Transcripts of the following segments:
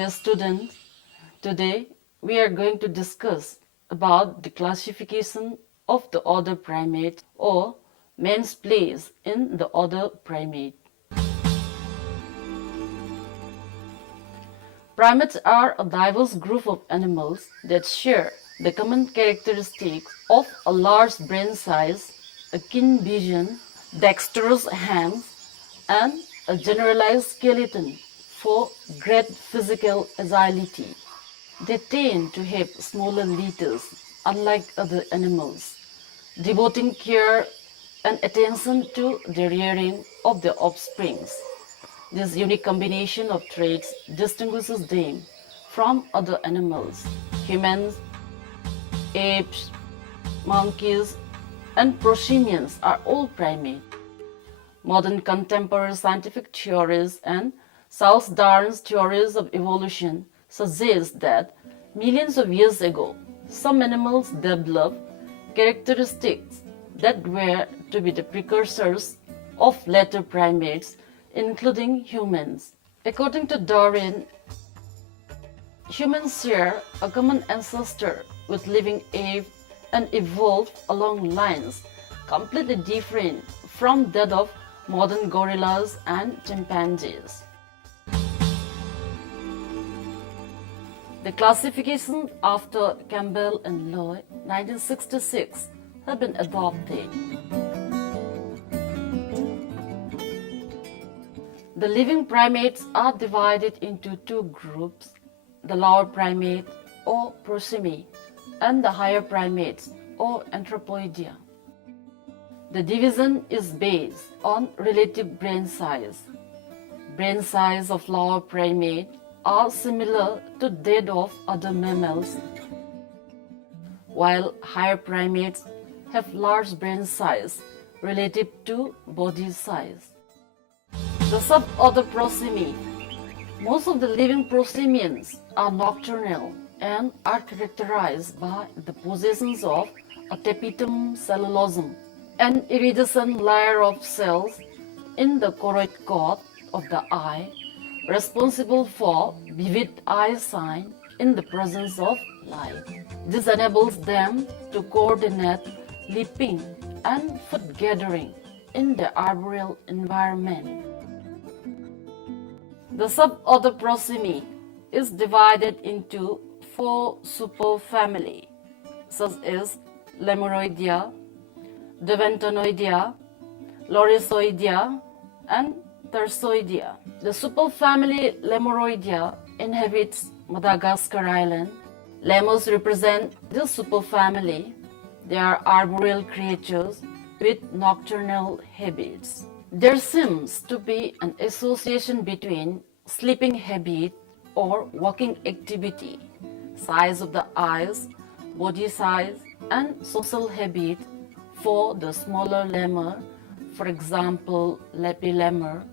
Dear students, today we are going to discuss about the classification of the order primate or man's place in the order primate. Primates are a diverse group of animals that share the common characteristics of a large brain size, a keen vision, dexterous hands, and a generalized skeleton for great physical agility. They tend to have smaller litters, unlike other animals, devoting care and attention to the rearing of their offsprings. This unique combination of traits distinguishes them from other animals. Humans, apes, monkeys, and prosimians are all primates. Modern contemporary scientific theories and Charles Darwin's theories of evolution suggest that millions of years ago, some animals developed characteristics that were to be the precursors of later primates, including humans. According to Darwin, humans share a common ancestor with living apes and evolved along lines completely different from that of modern gorillas and chimpanzees. The classification after Campbell and Loy, 1966, have been adopted. The living primates are divided into two groups, the lower primate or Prosimii and the higher primates or Anthropoidea. The division is based on relative brain size. Brain size of lower primate are similar to that of other mammals, while higher primates have large brain size relative to body size. The suborder Prosimii. Most of the living prosimians are nocturnal and are characterized by the possession of a tapetum cellulosum, an iridescent layer of cells in the choroid cord of the eye, responsible for vivid eyesight in the presence of light. This enables them to coordinate leaping and food gathering in the arboreal environment. The suborder Prosimii is divided into four superfamilies, such as Lemuroidea, Devantanoidea, Lorisoidea, and Tarsioidea. The superfamily Lemuroidea inhabits Madagascar Island. Lemurs represent this superfamily. They are arboreal creatures with nocturnal habits. There seems to be an association between sleeping habit or walking activity, size of the eyes, body size, and social habit for the smaller lemur, for example, lemur.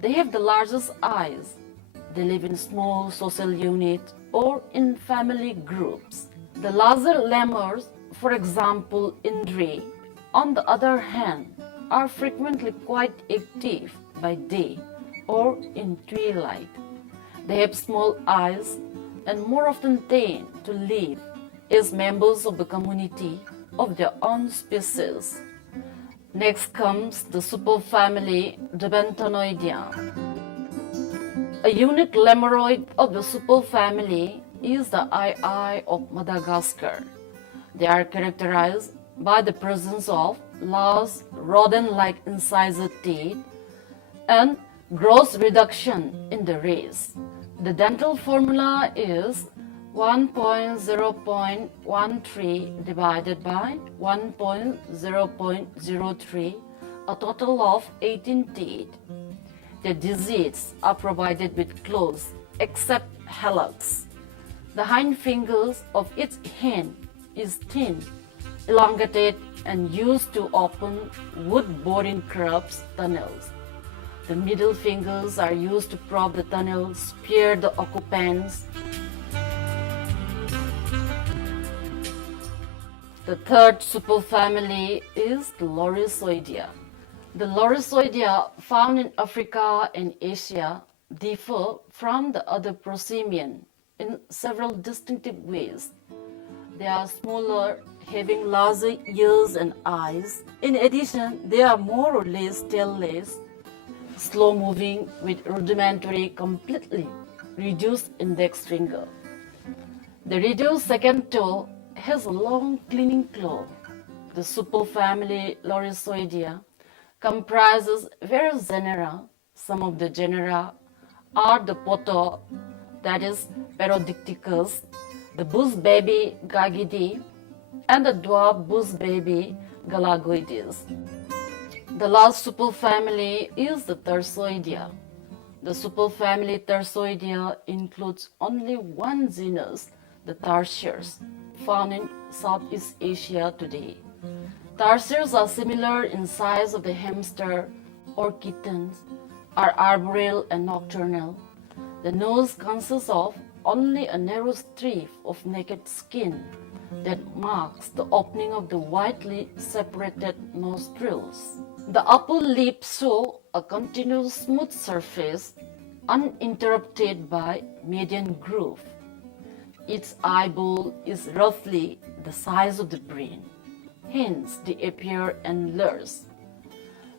They have the largest eyes. They live in small social units or in family groups. The larger lemurs, for example, Indri, on the other hand, are frequently quite active by day or in twilight. They have small eyes and more often tend to live as members of the community of their own species. Next comes the superfamily Devantanoidea. A unique lemuroid of the superfamily is the ii of Madagascar. They are characterized by the presence of large rodent-like incisor teeth and gross reduction in the race. The dental formula is 1.0.13 divided by 1.0.03, a total of 18 teeth. The digits are provided with claws except hallux. The hind fingers of each hand is thin, elongated, and used to open wood-boring crabs' tunnels. The middle fingers are used to probe the tunnel, spear the occupants. The third superfamily is the Lorisoidea. The Lorisoidea, found in Africa and Asia, differ from the other prosimian in several distinctive ways. They are smaller, having larger ears and eyes. In addition, they are more or less tailless, slow-moving with rudimentary, completely reduced index finger. The reduced second toe has a long clinging claw. The superfamily Lorisoidea comprises various genera. Some of the genera are the Poto, that is Parodicticus, the bush baby Gagidae, and the dwarf bush baby Galagoides. The last superfamily is the Tarsoidea. The superfamily Tarsoidea includes only one genus, the Tarsiers, found in Southeast Asia today. Tarsiers are similar in size of the hamster or kittens, are arboreal and nocturnal. The nose consists of only a narrow strip of naked skin that marks the opening of the widely separated nostrils. The upper lips show a continuous smooth surface uninterrupted by median groove. Its eyeball is roughly the size of the brain, hence they appear antlers.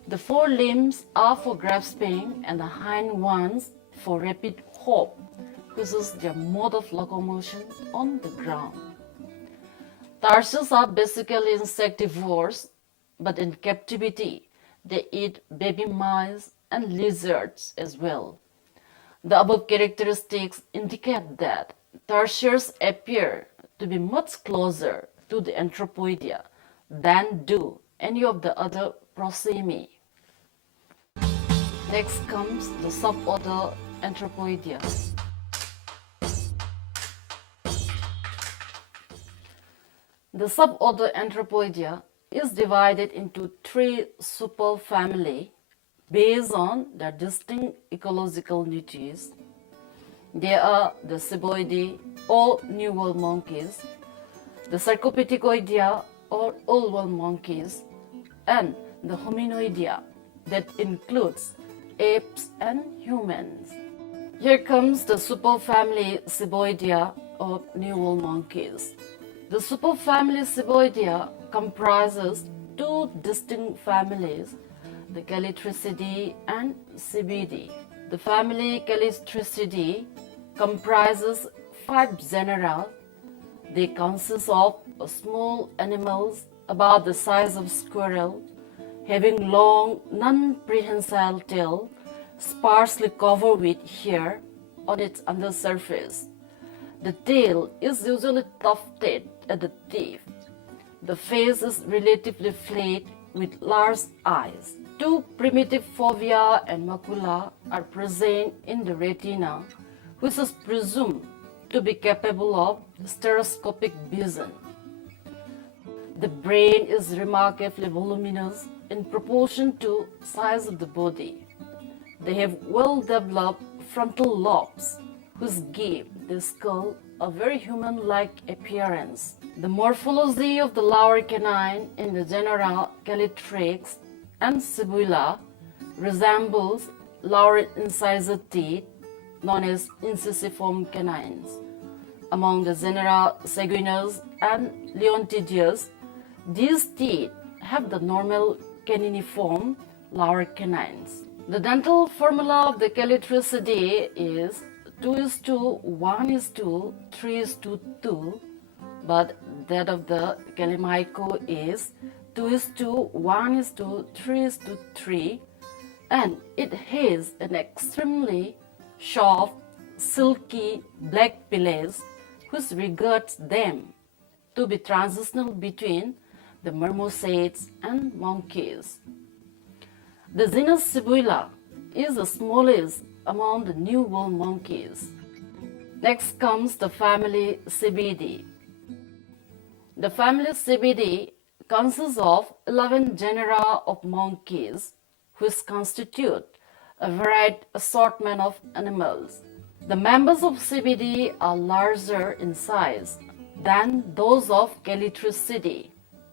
The forelimbs are for grasping and the hind ones for rapid hop, which is their mode of locomotion on the ground. Tarsiers are basically insectivores, but in captivity they eat baby mice and lizards as well. The above characteristics indicate that Tarsiers appear to be much closer to the Anthropoidea than do any of the other Prosimii. Next comes the suborder Anthropoidea. The suborder Anthropoidea is divided into three superfamily based on their distinct ecological niches. They are the Cebidae or New World monkeys, the Sarcopithecodea or Old World monkeys, and the Hominoidea that includes apes and humans. Here comes the superfamily Cebidae or New World monkeys. The superfamily Cebidae comprises two distinct families, the Callitrichidae and Cebidae. The family Callitrichidae comprises 5 genera. They consist of small animals about the size of squirrel, having long, non-prehensile tail, sparsely covered with hair on its undersurface. The tail is usually tufted at the tip. The face is relatively flat with large eyes. 2 primitive fovea and macula are present in the retina, which is presumed to be capable of stereoscopic vision. The brain is remarkably voluminous in proportion to size of the body. They have well-developed frontal lobes, which give the skull a very human-like appearance. The morphology of the lower canine in the genera Callitrax and Cebulla resembles lower incisor teeth known as incisiform canines. Among the genera Seguinus and Leontidius, these teeth have the normal caniniform lower canines. The dental formula of the Callitrachidae is 2:1:3:2, but that of the Callimaico is 2:1:3:3, and it has an extremely soft, silky black pelage which regards them to be transitional between the marmosets and monkeys. The genus Cebulla is the smallest among the New World monkeys. Next comes the family Cebidae. The family Cebidae consists of 11 genera of monkeys, which constitute a varied assortment of animals. The members of Cebidae are larger in size than those of Callitrachidae,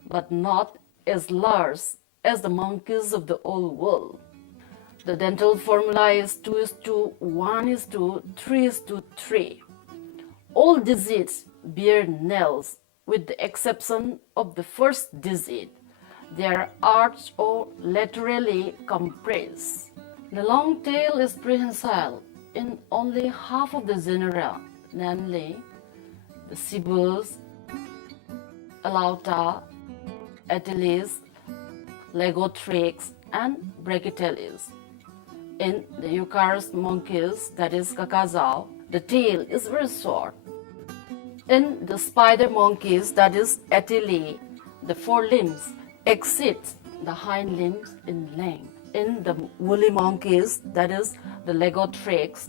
but not as large as the monkeys of the Old World. The dental formula is 2:1:3:3. All digits bear nails with the exception of the first digit. They are arched or laterally compressed. The long tail is prehensile in only half of the genera, namely the Cebidae, Alauta, Ateles, Lagothrix, and Brachyteles. In the eukaryotic monkeys, that is Cacazao, the tail is very short. In the spider monkeys, that is Atelae, the forelimbs exceed the hind limbs in length. In the woolly monkeys, that is the Lagothrix,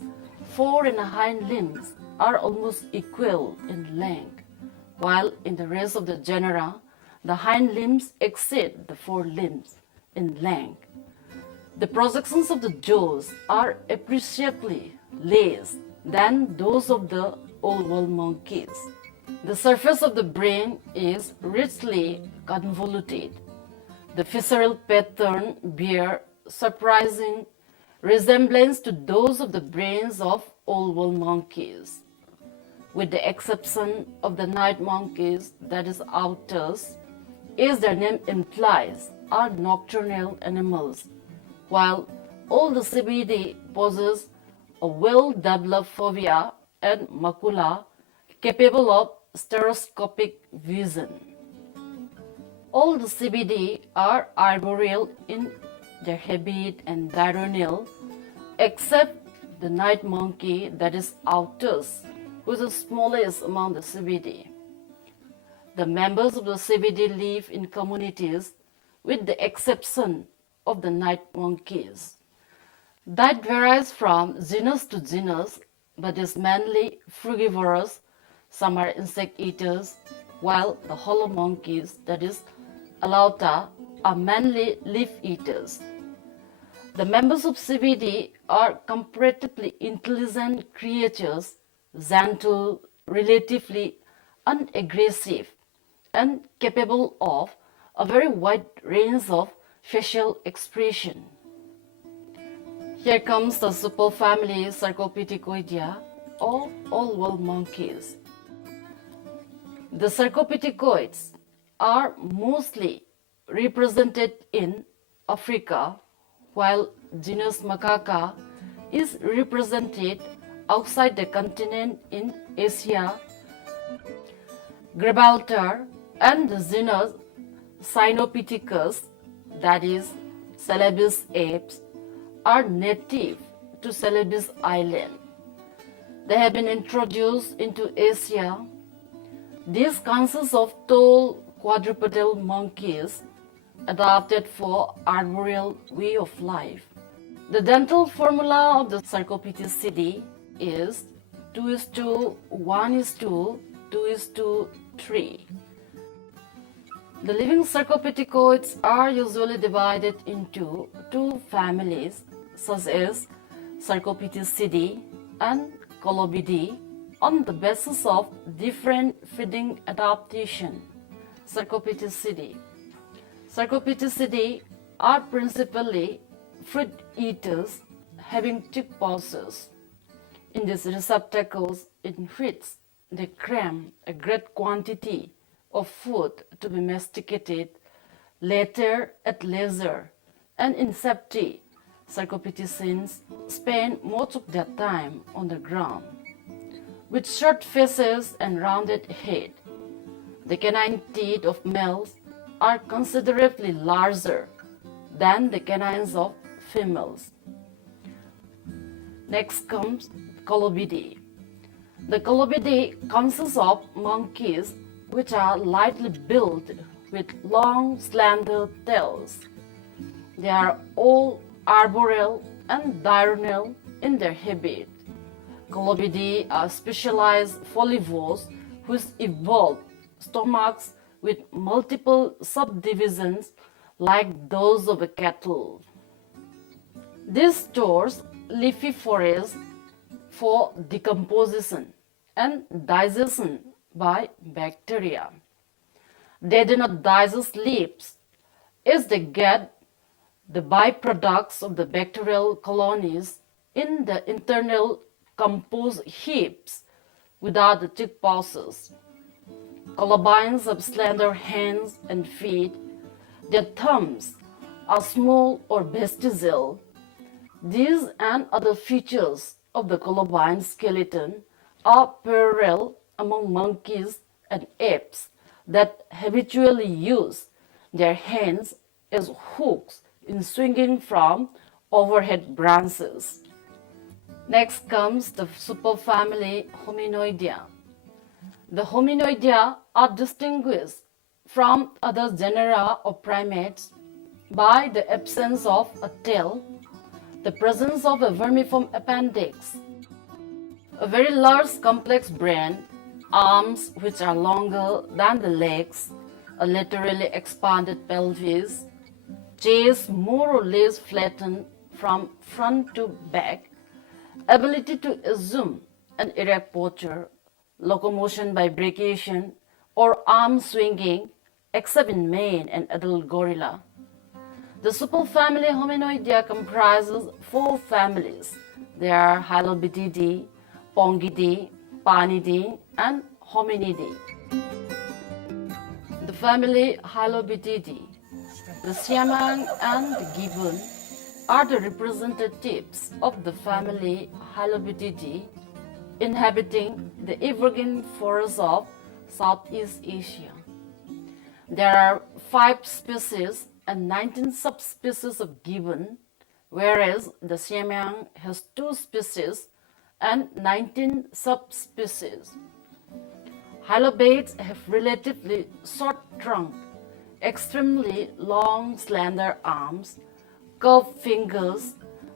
fore and hind limbs are almost equal in length, while in the rest of the genera, the hind limbs exceed the forelimbs in length. The projections of the jaws are appreciably less than those of the old world monkeys. The surface of the brain is richly convoluted. The visceral pattern bear surprising resemblance to those of the brains of old world monkeys. With the exception of the night monkeys, that is Auters, as their name implies, are nocturnal animals, while all the Cebidae possess a well-developed fovea and macula capable of stereoscopic vision. All the Cebidae are arboreal in their habit and diurnal, except the night monkey, that is Auters, who is the smallest among the Cebidae. The members of the Cebidae live in communities with the exception of the night monkeys. Diet varies from genus to genus, but is mainly frugivorous. Some are insect eaters, while the hollow monkeys, that is Alauta, are mainly leaf eaters. The members of Cebidae are comparatively intelligent creatures, gentle, relatively unaggressive, and capable of a very wide range of facial expression. Here comes the superfamily Sarcopithecodea, or old world monkeys. The Sarcopithecodes are mostly represented in Africa, while genus Macaca is represented outside the continent in Asia. Gibraltar and the genus Sinopithecus, that is Celebes apes, are native to Celebes Island. They have been introduced into Asia. This consists of tall quadrupedal monkeys adapted for arboreal way of life. The dental formula of the Sarcopithecidae is 2:1:2:3. The living Sarcopithecodes are usually divided into two families, such as Sarcopithecidae and Colobinae, on the basis of different feeding adaptation. Sarcopithecidae. Sarcopithecidae are principally fruit eaters having tube pouches. In these receptacles in which they cram a great quantity of food to be masticated later at leisure, and in safety, Sarcopithecians spend most of their time on the ground. With short faces and rounded head, the canine teeth of males are considerably larger than the canines of females. Next comes Colobinae. The Colobinae consists of monkeys which are lightly built with long, slender tails. They are all arboreal and diurnal in their habit. Colobinae are specialized folivores which evolve stomachs with multiple subdivisions like those of a cattle. This stores leafy forage for decomposition and digestion by bacteria. They do not digest leaves as they get the byproducts of the bacterial colonies in the internal compost heaps without the tick pulses. Colobines have slender hands and feet. Their thumbs are small or vestigial. These and other features of the colobine skeleton are parallel among monkeys and apes that habitually use their hands as hooks in swinging from overhead branches. Next comes the superfamily Hominoidea. The Hominoidea are distinguished from other genera of primates by the absence of a tail, the presence of a vermiform appendix, a very large complex brain, arms which are longer than the legs, a laterally expanded pelvis, chest more or less flattened from front to back, ability to assume an erect posture, locomotion by brachiation or arm swinging, except in male and adult gorilla. The superfamily Hominoidea comprises 4 families. They are Hylobatidae, Pongidae, Panidae, and Hominidae. The family Hylobatidae, the siamang and the gibbon, are the representatives of the family Hylobatidae inhabiting the evergreen forests of Southeast Asia. There are 5 species and 19 subspecies of gibbon, whereas the siamang has 2 species and 19 subspecies. Hylobates have relatively short trunk, extremely long slender arms, curved fingers,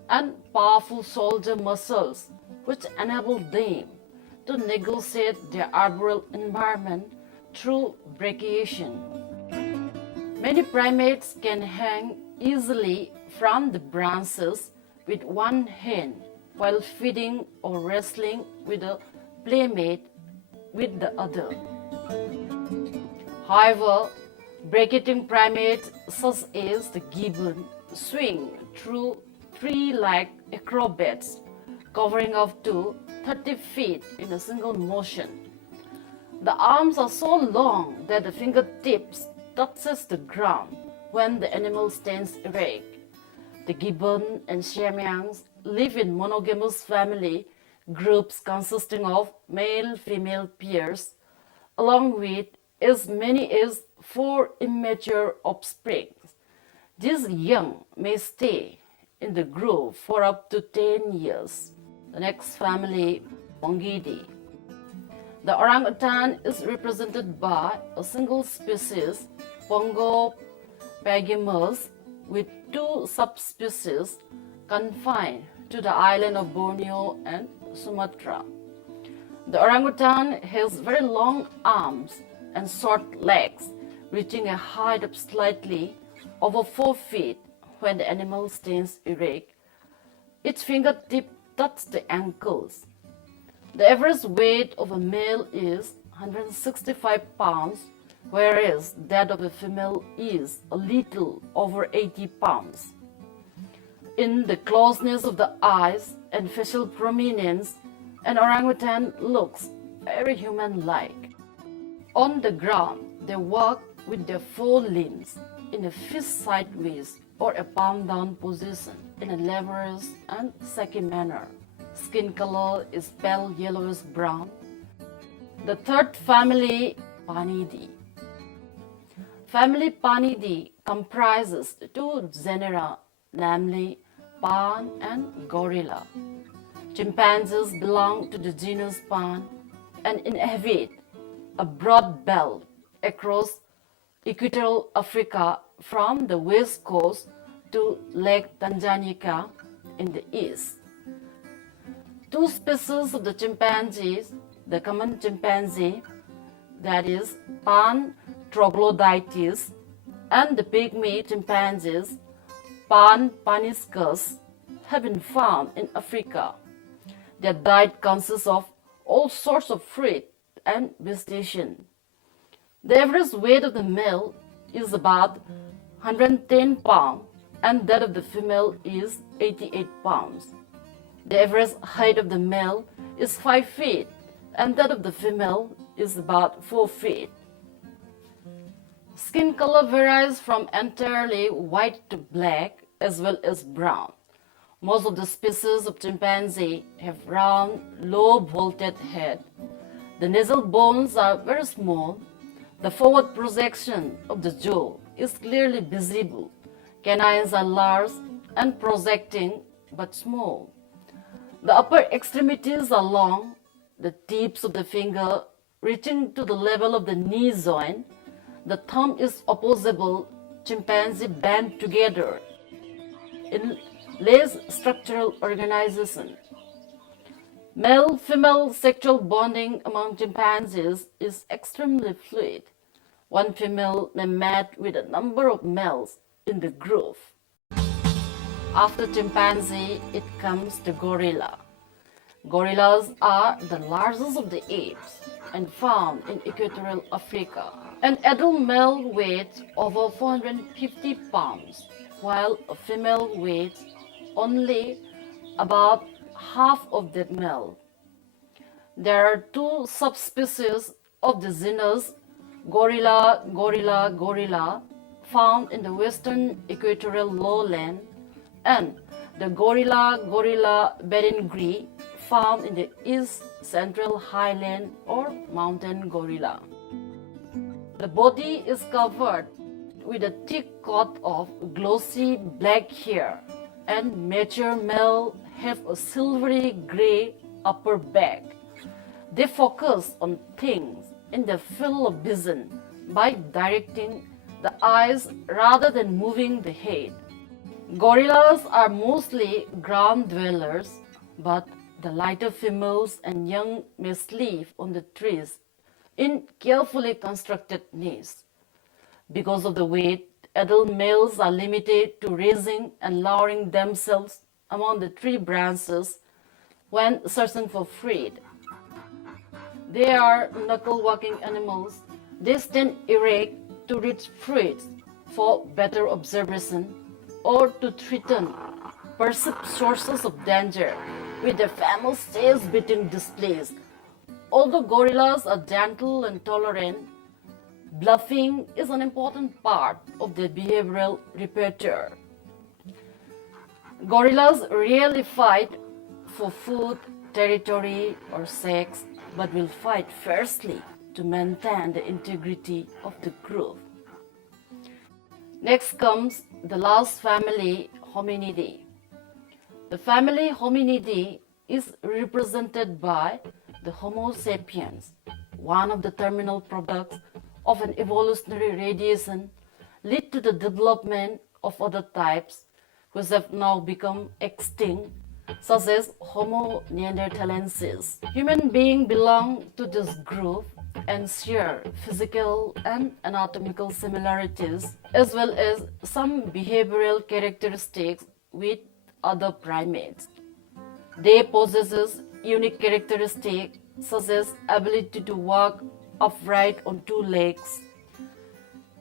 and powerful shoulder muscles which enable them to negotiate their arboreal environment through brachiation. Many primates can hang easily from the branches with one hand while feeding or wrestling with a playmate with the other. However, brachiating primates such as the gibbon swing through tree like acrobats, covering up to 30 feet in a single motion. The arms are so long that the fingertips touches the ground when the animal stands erect. The gibbon and siamangs live in monogamous family groups consisting of male-female pairs, along with as many as 4 immature offspring. These young may stay in the group for up to 10 years. The next family, Pongidae. The orangutan is represented by a single species, Pongo pagimus, with 2 subspecies confined to the island of Borneo and Sumatra. The orangutan has very long arms and short legs, reaching a height of slightly over 4 feet when the animal stands erect. Its fingertip touches the ankles. The average weight of a male is 165 pounds, whereas that of a female is a little over 80 pounds. In the closeness of the eyes and facial prominence, an orangutan looks very human-like. On the ground, they walk with their 4 limbs in a fist sideways or a palm-down position in a laborious and shaky manner. Skin color is pale yellowish-brown. The third family, Panidae. Family Panidae comprises 2 genera, namely Pan and Gorilla. Chimpanzees belong to the genus Pan and inhabit a broad belt across equatorial Africa from the west coast to Lake Tanganyika in the east. 2 species of the chimpanzees, the common chimpanzee, that is Pan troglodytes, and the pygmy chimpanzees, Pan paniscus, have been found in Africa. Their diet consists of all sorts of fruit and vegetation. The average weight of the male is about 110 pounds, and that of the female is 88 pounds. The average height of the male is 5 feet and that of the female is about 4 feet. Skin color varies from entirely white to black as well as brown. Most of the species of chimpanzee have round, low-vaulted head. The nasal bones are very small. The forward projection of the jaw is clearly visible. Canines are large and projecting but small. The upper extremities are long, the tips of the finger reaching to the level of the knee joint. The thumb is opposable. Chimpanzee band together in less structural organization. Male-female sexual bonding among chimpanzees is extremely fluid. One female may mate with a number of males in the group. After chimpanzee, it comes the gorilla. Gorillas are the largest of the apes and found in equatorial Africa. An adult male weighs over 450 pounds, while a female weighs only about half of that male. There are two subspecies of the genus Gorilla found in the western equatorial lowland and the Gorilla berengri found in the east central highland or mountain gorilla. The body is covered with a thick coat of glossy black hair, and mature males have a silvery gray upper back. They focus on things in the field of vision by directing the eyes rather than moving the head. Gorillas are mostly ground dwellers, but the lighter females and young may sleep on the trees in carefully constructed nests. Because of the weight, adult males are limited to raising and lowering themselves among the tree branches when searching for food. They are knuckle-walking animals. They stand erect to reach fruits for better observation or to threaten perceived sources of danger with their famous tail-beating displays. Although gorillas are gentle and tolerant, bluffing is an important part of their behavioral repertoire. Gorillas rarely fight for food, territory, or sex, but will fight fiercely to maintain the integrity of the group. Next comes the last family, Hominidae. The family Hominidae is represented by the Homo sapiens, one of the terminal products of an evolutionary radiation lead to the development of other types which have now become extinct, such as Homo neanderthalensis. Human beings belong to this group and share physical and anatomical similarities as well as some behavioral characteristics with other primates. They possess unique characteristics such as ability to walk upright on two legs.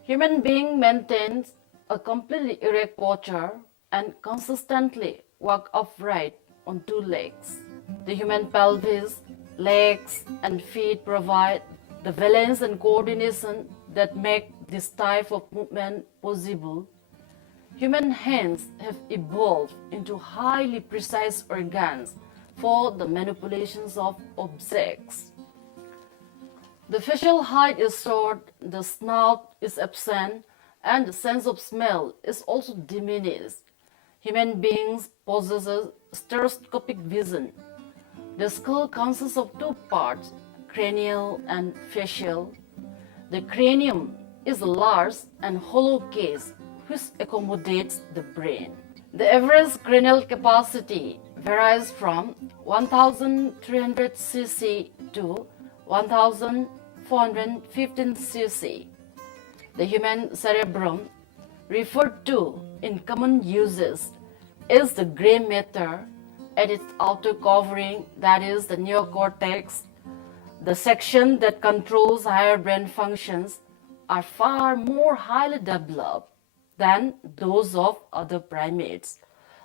Human being maintains a completely erect posture and consistently walk upright on two legs. The human pelvis, legs, and feet provide the balance and coordination that make this type of movement possible. Human hands have evolved into highly precise organs for the manipulations of objects. The facial height is short, the snout is absent, and the sense of smell is also diminished. Human beings possess stereoscopic vision. The skull consists of two parts, cranial and facial. The cranium is a large and hollow case which accommodates the brain. The average cranial capacity varies from 1300 cc to 1415 cc. The human cerebrum, referred to in common uses as the gray matter, at its outer covering, that is the neocortex, the section that controls higher brain functions, are far more highly developed than those of other primates,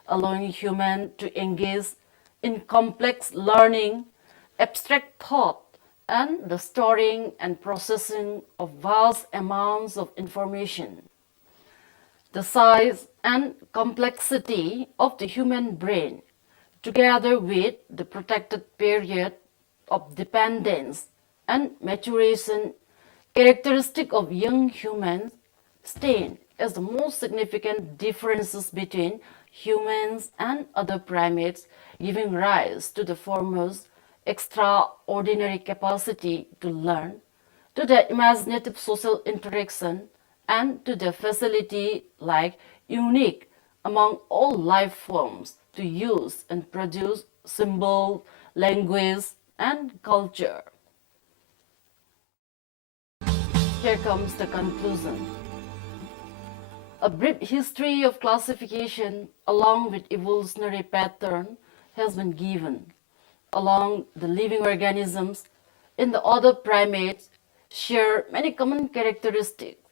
allowing humans to engage in complex learning, abstract thought, and the storing and processing of vast amounts of information. The size and complexity of the human brain, together with the protected period of dependence and maturation characteristic of young humans, stand as the most significant differences between humans and other primates, giving rise to the former's extraordinary capacity to learn, to their imaginative social interaction, and to their facility, like unique among all life forms, to use and produce symbol, language, and culture. Here comes the conclusion. A brief history of classification along with evolutionary pattern has been given. Along the living organisms in the other primates share many common characteristics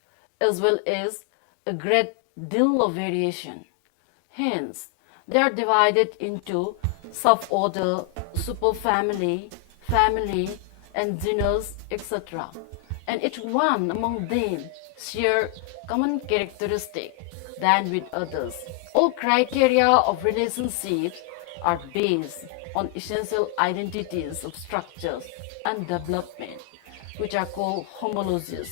as well as a great deal of variation. Hence, they are divided into suborder, superfamily, family, and genus, etc. And each one among them share common characteristics than with others. All criteria of relationships are based on essential identities of structures and development, which are called homologies,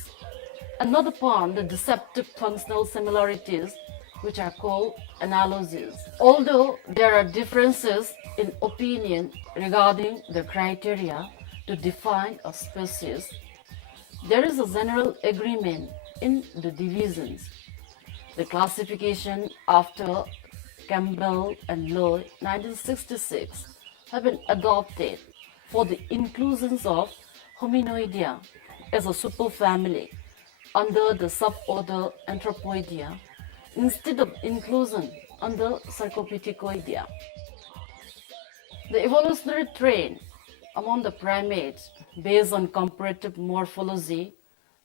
and not upon the deceptive functional similarities, which are called analogies. Although there are differences in opinion regarding the criteria to define a species, there is a general agreement in the divisions. The classification after Campbell and Lowe 1966 have been adopted for the inclusions of Hominoidae as a superfamily under the suborder Anthropoidea instead of inclusion under Sarcopithecoidea. The evolutionary trend among the primates based on comparative morphology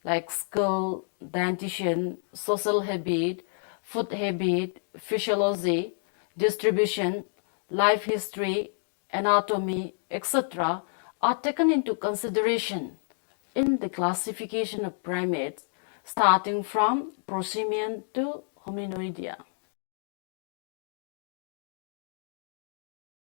like skull, dentition, social habit, food habit, physiology, distribution, life history, anatomy, etc. are taken into consideration in the classification of primates starting from Prosimian to Hominoidea.